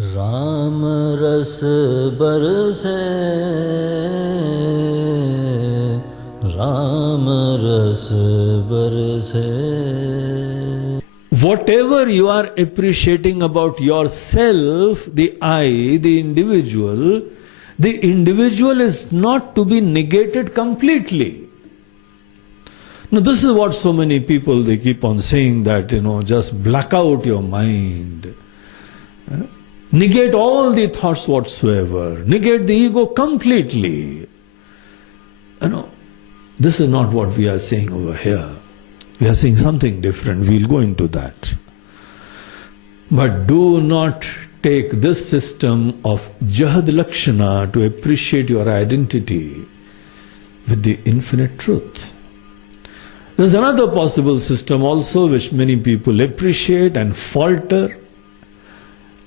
राम रस बरसे, राम रस बरसे. Whatever you are appreciating about yourself, the I, the individual is not to be negated completely. Now this is what so many people, they keep on saying that, just black out your mind. Negate all the thoughts whatsoever. Negate the ego completely. This is not what we are saying over here. We are saying something different. We'll go into that. But do not take this system of Jahad Lakshana to appreciate your identity with the infinite truth. There's another possible system also which many people appreciate and falter.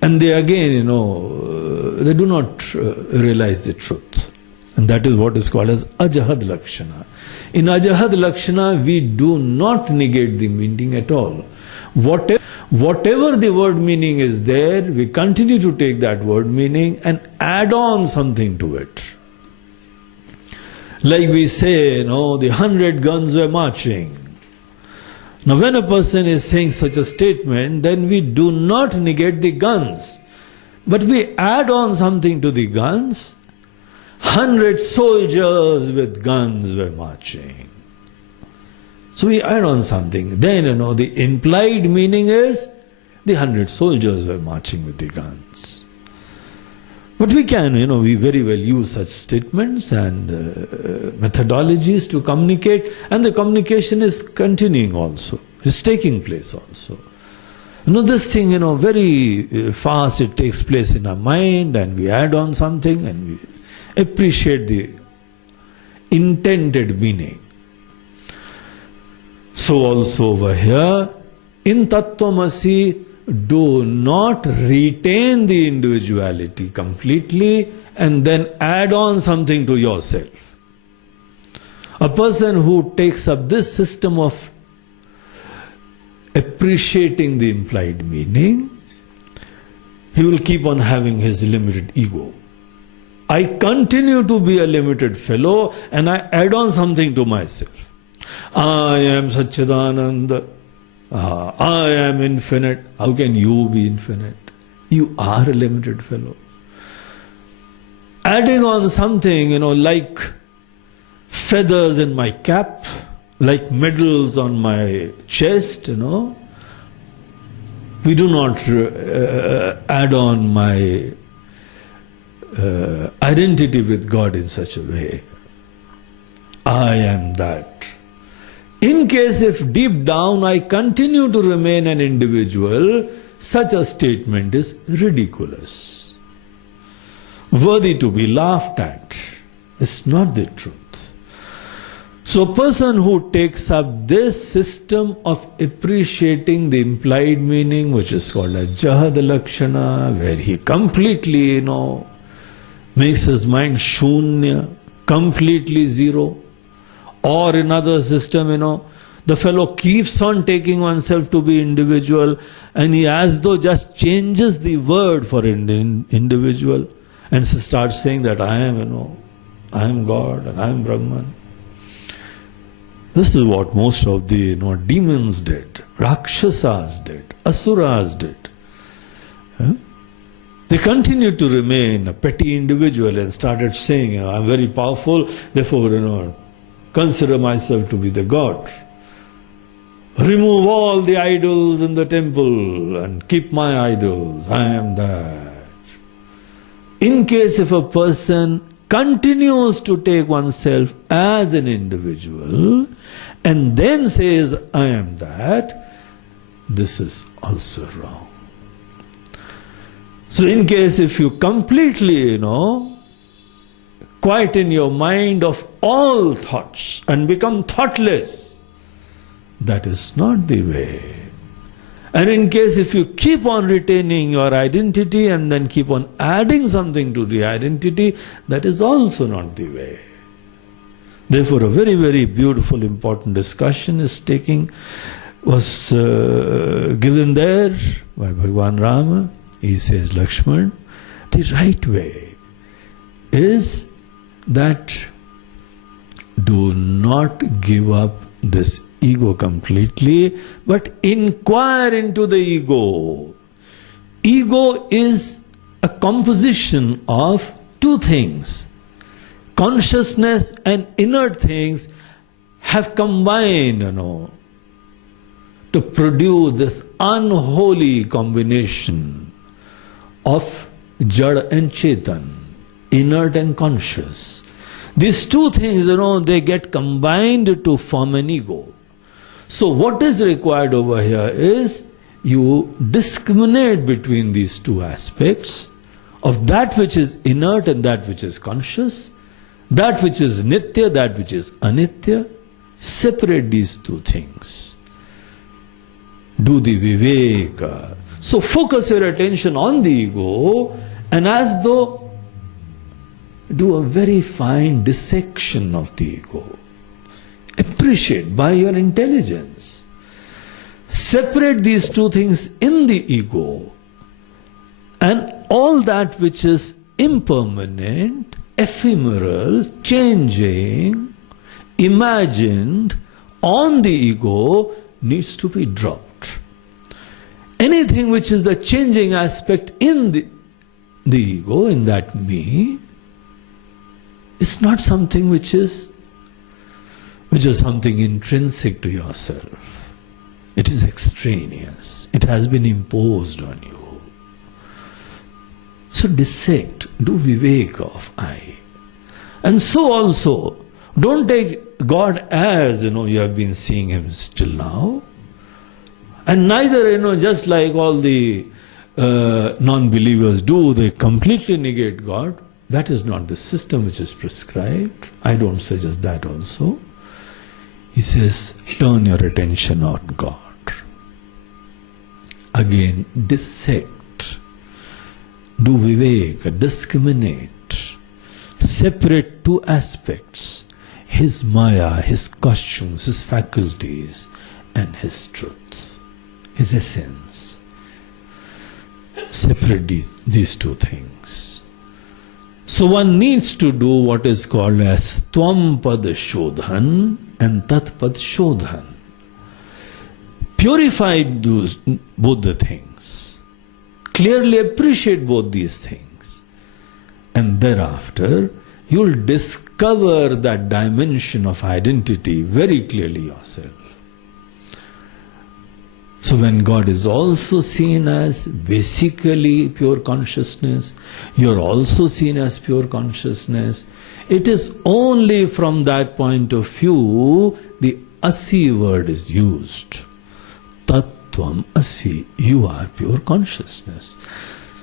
And they again, they do not realize the truth. And that is what is called as Ajahad Lakshana. In Ajahad Lakshana, we do not negate the meaning at all. Whatever the word meaning is there, we continue to take that word meaning and add on something to it. Like we say, the 100 guns were marching. Now when a person is saying such a statement, then we do not negate the guns, but we add on something to the guns. 100 soldiers with guns were marching. So we add on something. Then, the implied meaning is the 100 soldiers were marching with the guns. But we can, we very well use such statements and methodologies to communicate, and the communication is continuing also. It's taking place also. This thing, very fast it takes place in our mind, and we add on something and we appreciate the intended meaning. So also over here, in Tattvamasi, do not retain the individuality completely and then add on something to yourself. A person who takes up this system of appreciating the implied meaning, he will keep on having his limited ego. I continue to be a limited fellow and I add on something to myself. I am Satchidananda. I am infinite. How can you be infinite? You are a limited fellow. Adding on something, like feathers in my cap, like medals on my chest, we do not add on my identity with God in such a way. I am that. In case if deep down I continue to remain an individual, such a statement is ridiculous, worthy to be laughed at. It's not the truth. So a person who takes up this system of appreciating the implied meaning, which is called a Jahad Lakshana, where he completely, makes his mind shunya, completely zero. Or in other system, the fellow keeps on taking oneself to be individual, and he as though just changes the word for individual and starts saying that I am God and I am Brahman. This is what most of the demons did, Rakshasas did, Asuras did. They continued to remain a petty individual and started saying, I am very powerful, therefore, consider myself to be the God. Remove all the idols in the temple and keep my idols. I am that. In case if a person continues to take oneself as an individual and then says, I am that, this is also wrong. So in case if you completely, quieten your mind of all thoughts and become thoughtless, that is not the way. And in case if you keep on retaining your identity and then keep on adding something to the identity, that is also not the way. Therefore, a very, very beautiful, important discussion was given there by Bhagwan Rama. he says, Lakshman, the right way is that do not give up this ego completely, but inquire into the ego. Ego is a composition of two things. Consciousness and inert things have combined, to produce this unholy combination of Jada and Chetan, inert and conscious. These two things, they get combined to form an ego. So what is required over here is you discriminate between these two aspects of that which is inert and that which is conscious, that which is nitya, that which is anitya. Separate these two things. Do the viveka. So focus your attention on the ego and as though do a very fine dissection of the ego. Appreciate by your intelligence. Separate these two things in the ego, and all that which is impermanent, ephemeral, changing, imagined on the ego needs to be dropped. Anything which is the changing aspect in the ego, in that me, is not something which is something intrinsic to yourself. It is extraneous. It has been imposed on you. So dissect, do viveka of I. And so also, don't take God as, you have been seeing Him till now. And neither, just like all the non-believers do, they completely negate God. That is not the system which is prescribed. I don't suggest that also. He says, turn your attention on God. Again, dissect. Do viveka, discriminate. Separate two aspects. His maya, his costumes, his faculties, and his truth, his essence. Separate these two things. So one needs to do what is called as Tvam Pad Shodhan and Tat Pad Shodhan. Purify both the things. Clearly appreciate both these things. And thereafter, you will discover that dimension of identity very clearly yourself. So when God is also seen as basically pure consciousness, you are also seen as pure consciousness. It is only from that point of view the Asi word is used. Tattvam Asi, you are pure consciousness.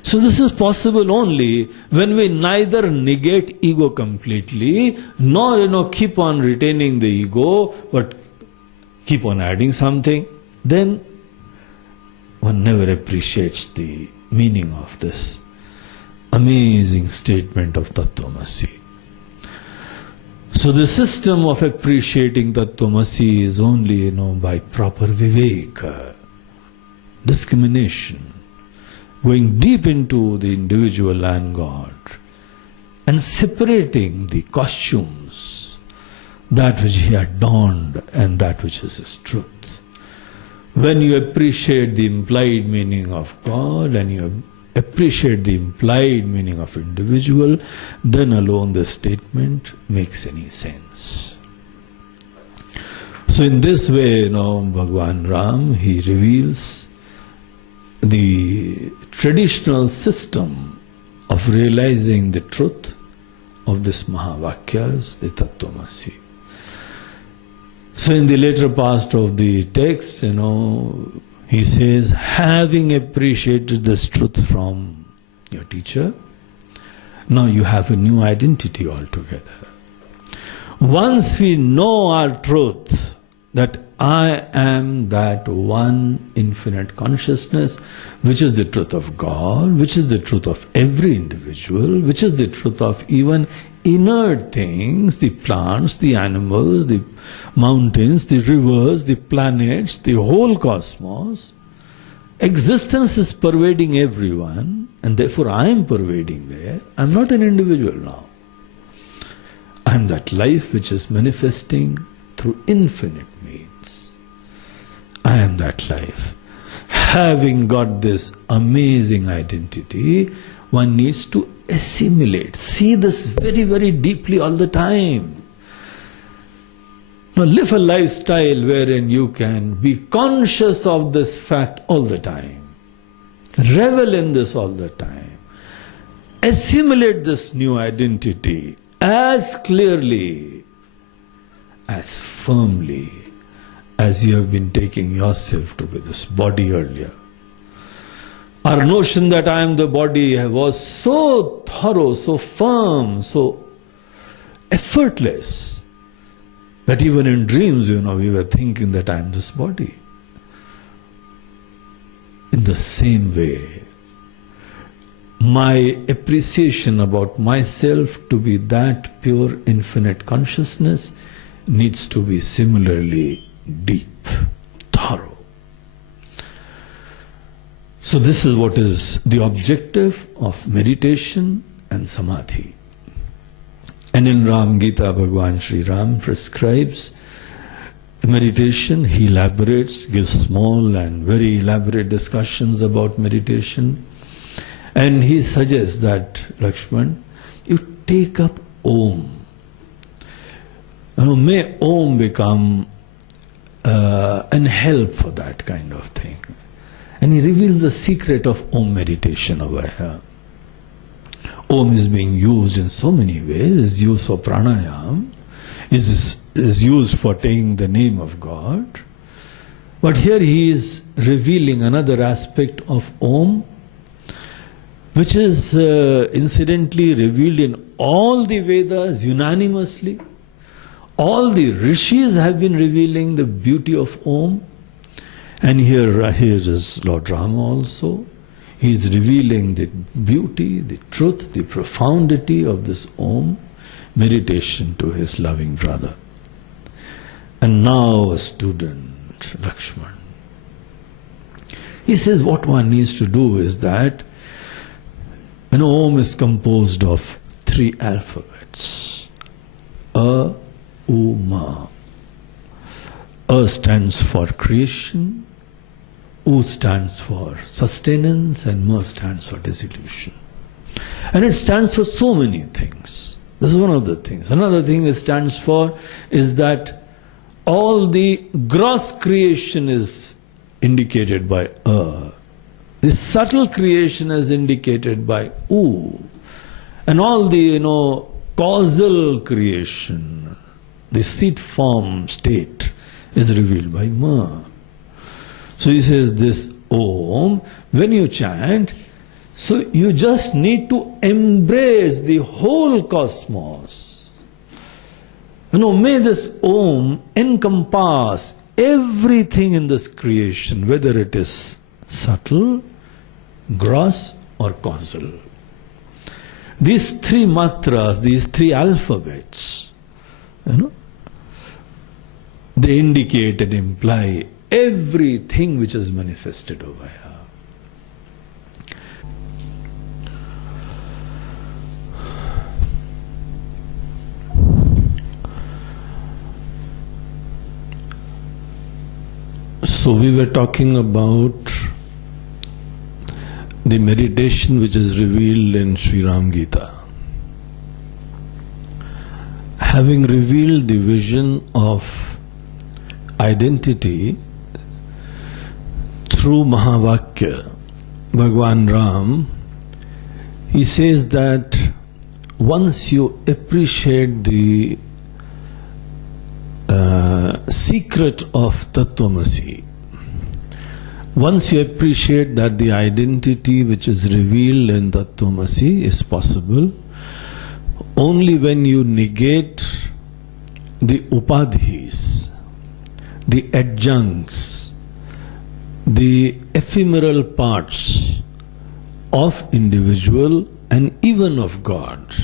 So this is possible only when we neither negate ego completely, nor keep on retaining the ego, but keep on adding something. Then one never appreciates the meaning of this amazing statement of Tattvamasi. So the system of appreciating Tattvamasi is only, by proper viveka, discrimination, going deep into the individual and God, and separating the costumes, that which he had donned and that which is his truth. When you appreciate the implied meaning of God and you appreciate the implied meaning of individual, then alone the statement makes any sense. So in this way, Bhagwan Ram, he reveals the traditional system of realizing the truth of this Mahavakyas, the Tattvamasi. So in the later part of the text, he says, having appreciated this truth from your teacher, now you have a new identity altogether. Once we know our truth, that I am that one infinite consciousness, which is the truth of God, which is the truth of every individual, which is the truth of even inert things, the plants, the animals, the mountains, the rivers, the planets, the whole cosmos. existence is pervading everyone, and therefore I am pervading there. I am not an individual now. I am that life which is manifesting through infinite means. I am that life. Having got this amazing identity, one needs to assimilate. See this very, very deeply all the time. Now live a lifestyle wherein you can be conscious of this fact all the time. Revel in this all the time. Assimilate this new identity as clearly, as firmly as you have been taking yourself to be this body earlier. Our notion that I am the body was so thorough, so firm, so effortless, that even in dreams, we were thinking that I am this body. In the same way, my appreciation about myself to be that pure infinite consciousness needs to be similarly deep, thorough. So this is what is the objective of meditation and samadhi. And in Ram Gita, Bhagwan Sri Ram prescribes meditation. He elaborates, gives small and very elaborate discussions about meditation. And he suggests that, Lakshman, you take up Om. May Om become an help for that kind of thing. And he reveals the secret of Om meditation over here. Om is being used in so many ways. Is used for pranayam, is used for taking the name of God. But here he is revealing another aspect of Om, which is incidentally revealed in all the Vedas unanimously. All the rishis have been revealing the beauty of Om. And here is Lord Rama also. He is revealing the beauty, the truth, the profundity of this Om meditation to his loving brother. And now a student, Lakshman. He says what one needs to do is that Om is composed of 3 alphabets. A, U, Ma. A stands for creation, U stands for sustenance, and Ma stands for dissolution. And it stands for so many things. This is one of the things. Another thing it stands for is that all the gross creation is indicated by A. The subtle creation is indicated by U. And all the, causal creation, the seed form state, is revealed by Ma. So he says this Om, when you chant, so you just need to embrace the whole cosmos. May this Om encompass everything in this creation, whether it is subtle, gross or causal. These 3 matras, these 3 alphabets, they indicate and imply everything which is manifested over here. So we were talking about the meditation which is revealed in Sri Ram Gita. Having revealed the vision of identity through Mahavakya, Bhagwan Ram, he says that once you appreciate the secret of Tattvamasi, once you appreciate that the identity which is revealed in Tattvamasi is possible, only when you negate the upadhis, the adjuncts, the ephemeral parts of individual and even of God,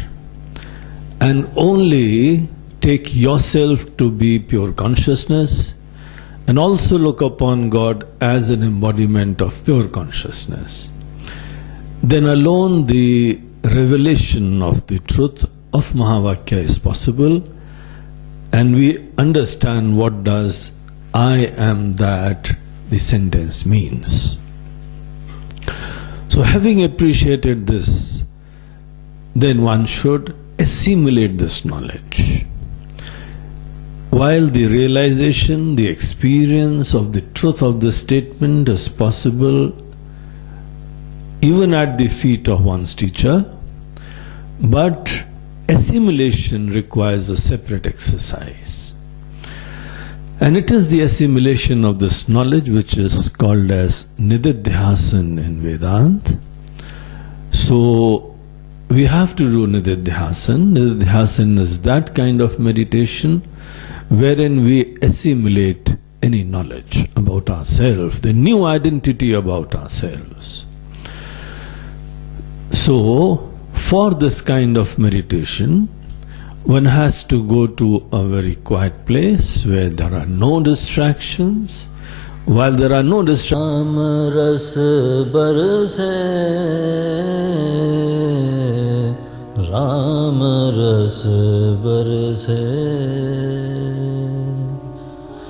and only take yourself to be pure consciousness and also look upon God as an embodiment of pure consciousness, then alone the revelation of the truth of Mahavakya is possible, and we understand what does I am that the sentence means. So having appreciated this, then one should assimilate this knowledge. While the realization, the experience of the truth of the statement is possible even at the feet of one's teacher, but assimilation requires a separate exercise. And it is the assimilation of this knowledge which is called as Nididhyasan in Vedanta. So we have to do Nididhyasan. Nididhyasan is that kind of meditation wherein we assimilate any knowledge about ourselves, the new identity about ourselves. So, for this kind of meditation, one has to go to a very quiet place where there are no distractions. While there are no distractions, Ram ras barse, Ram ras barse.